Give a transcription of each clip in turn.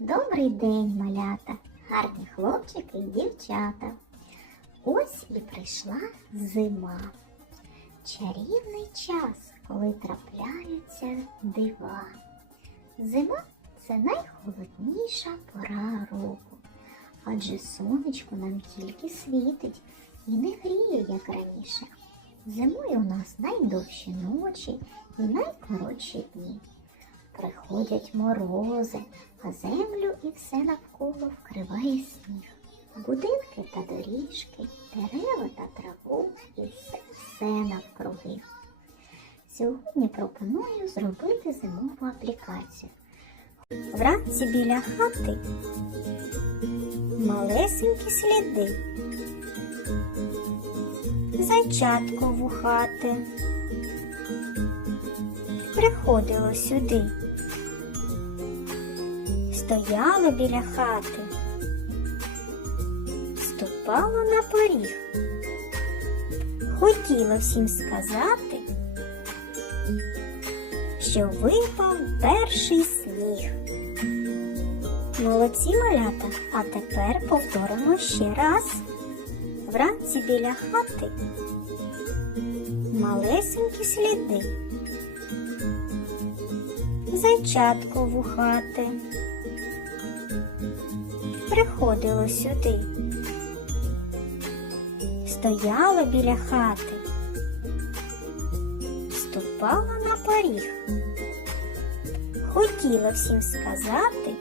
Добрий день, малята, гарні хлопчики і дівчата. Ось і прийшла зима. Чарівний час, коли трапляються дива. Зима це найхолодніша пора року, адже сонечко нам тільки світить і не гріє, як раніше. Зимою у нас найдовші ночі і найкоротші дні. Приходять морози, а землю і все навколо вкриває сніг. Будинки та доріжки, дерева та траву і все, все навкруги. Сьогодні пропоную зробити зимову аплікацію. Вранці біля хати малесенькі сліди. Зайчатко вухати приходило сюди. Стояло біля хати, ступало на поріг. Хотіло всім сказати, що випав перший сніг. Молодці малята, а тепер повторимо ще раз. Вранці біля хати малесенькі сліди зайчатко вухати. Приходило сюди, стояло біля хати, ступало на поріг. Хотіла всім сказати,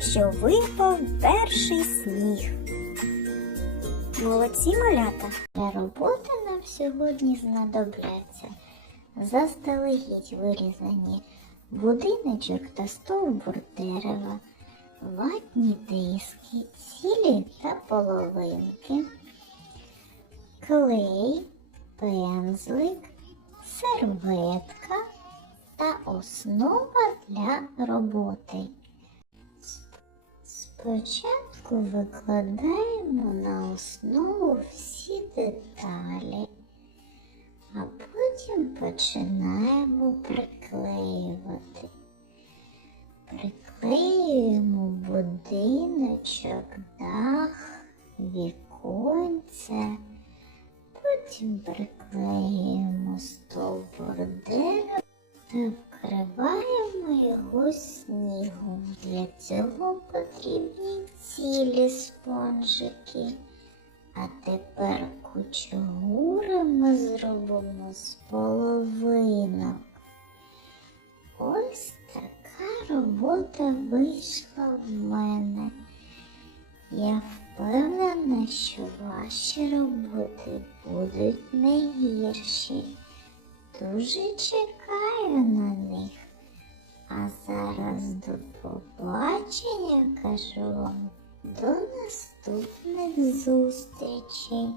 що випав перший сніг. Молодці малята. Для роботи нам сьогодні знадобляться заздалегідь вирізані будиночок та стовбур дерева, ватні диски, цілі та половинки, клей, пензлик, серветка та основа для роботи. Спочатку викладаємо на основу всі деталі а потім починаємо приклеювати. Приклеюємо будиночок, дах, віконце, потім приклеюємо стовбур дерева та його снігом. Для цього потрібні цілі спонжики. А тепер кучугури ми зробимо з половинок. Ось така робота вийшла в мене. Я впевнена, що ваші роботи будуть не гірші. Дуже чекаю на них. А зараз до побачення кажу вам. До наступних зустрічей.